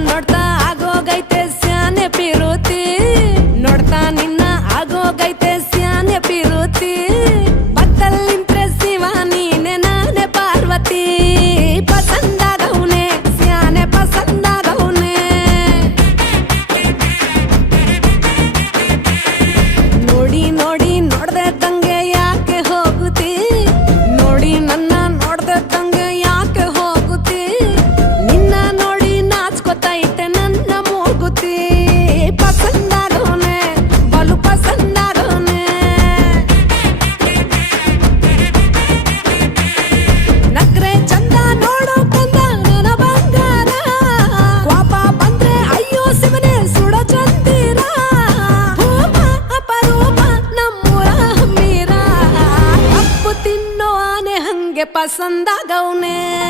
ನೋಡ್ತಾ ಆಗೋಗೈತೆ ಸ್ಯಾನೆ ಪಿರುತಿ ನೋಡ್ತಾ ನಿನ್ನ ಆಗೋಗೈತೆ ಸ್ಯಾನೆ ಪಿರುತಿ ಪಕ್ಕದಲ್ಲಿಂತ್ರೆ ಶಿವ ನೀನೆ ನಾನೇ ಪಾರ್ವತಿ ಪಸಂದಾಗವ್ನೆ ಸ್ಯಾನೆ ಪಸಂದಾಗವ್ನೆ ನೋಡಿ ನೋಡಿ ನೋಡ್ದೆ ತಂಗೆ ಯಾಕೆ ಹೋಗುತ್ತಿ ನೋಡಿ ನನ್ನ ನೋಡ್ದೆ ತಂಗೆ ಯಾಕೆ ಹೋಗುತ್ತಿ ನಿನ್ನ ನೋಡಿ ನಾಚ್ಕೊತೈತೆ ನನ್ನ ಮೂಗುತಿ ಪಸಂದಾಗವ್ನೆ ಬಲು ಪಸಂದಾಗವ್ನೆ ನಕ್ರೆ ಚಂದ ನೋಡೋ ಕಂದ ನನ್ನ ಬಂಗಾರ ಕೋಪ ಬಂದ್ರೆ ಅಯ್ಯೋ ಶಿವನೇ ಸುಡ ಚಂದಿರ ಭೂಮ ಅಪರೂಪ ನಮ್ಮೂರ ಹಮ್ಮೀರ ಕಪ್ಪು ತಿನ್ನೋ ಆನೆ ಹಂಗೆ ಪಸಂದಾಗವ್ನೆ